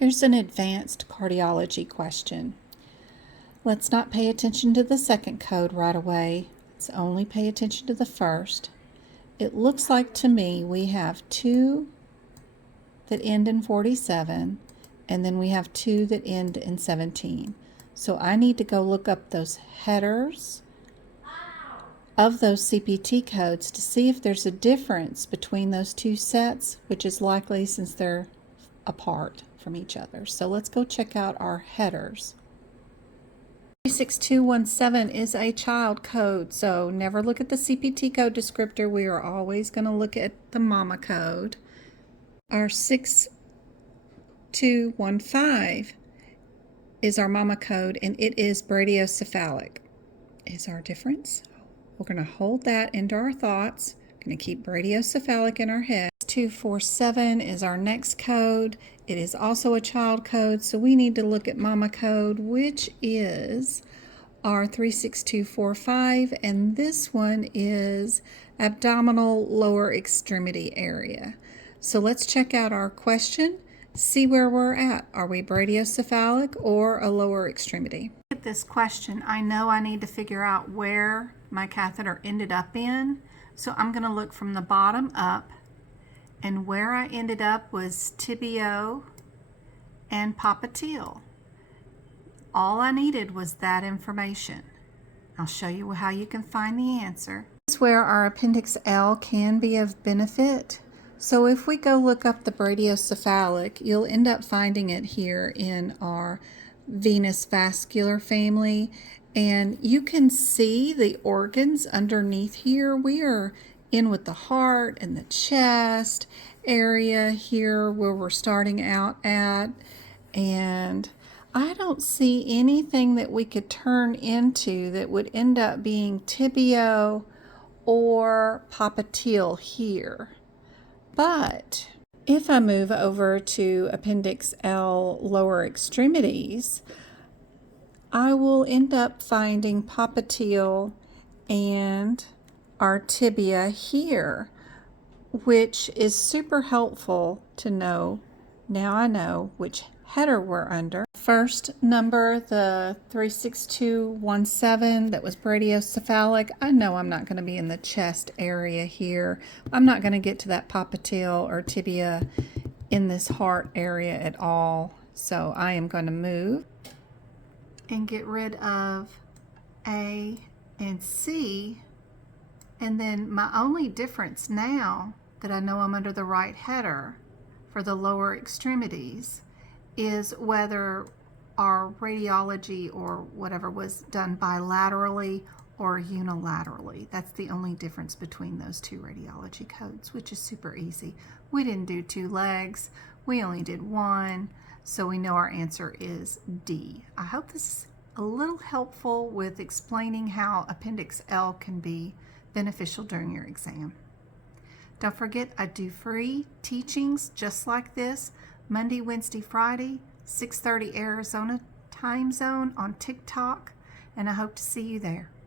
Here's an advanced cardiology question. Let's not pay attention to the second code right away. Let's only pay attention to the first. It looks like to me we have 2 that end in 47, and then we have 2 that end in 17. So I need to go look up those headers of those CPT codes to see if there's a difference between those two sets, which is likely since they're apart from each other. So let's go check out our headers. 36217 is a child code, so never look at the CPT code descriptor. We are always going to look at the mama code. Our 6215 is our mama code, and it is brachiocephalic. Is our difference? We're going to hold that into our thoughts. We're going to keep brachiocephalic in our head. 247 is our next code. It is also a child code, so we need to look at mama code, which is our 36245, and this one is abdominal lower extremity area. So let's check out our question, see where we're at. Are we brachiocephalic or a lower extremity? At this question, I know I need to figure out where my catheter ended up in, so I'm going to look from the bottom up, and where I ended up was tibio and popliteal. All I needed was that information. I'll show you how you can find the answer. This is where our Appendix L can be of benefit. So if we go look up the brachiocephalic, you'll end up finding it here in our venous vascular family, and you can see the organs underneath here. We are in with the heart and the chest area here where we're starting out at, and I don't see anything that we could turn into that would end up being tibio or popliteal here. But if I move over to Appendix L lower extremities, I will end up finding popliteal and our tibia here, which is super helpful to know. Now I know which header we're under. First number, the 36217, that was brachiocephalic. I know I'm not going to be in the chest area here. I'm not going to get to that popliteal or tibia in this heart area at all. So I am going to move and get rid of A and C. And then my only difference now that I know I'm under the right header for the lower extremities is whether our radiology or whatever was done bilaterally or unilaterally. That's the only difference between those two radiology codes, which is super easy. We didn't do 2 legs, we only did 1, so we know our answer is D. I hope this is a little helpful with explaining how Appendix L can be beneficial during your exam. Don't forget, I do free teachings just like this Monday, Wednesday, Friday, 6:30 Arizona time zone on TikTok, and I hope to see you there.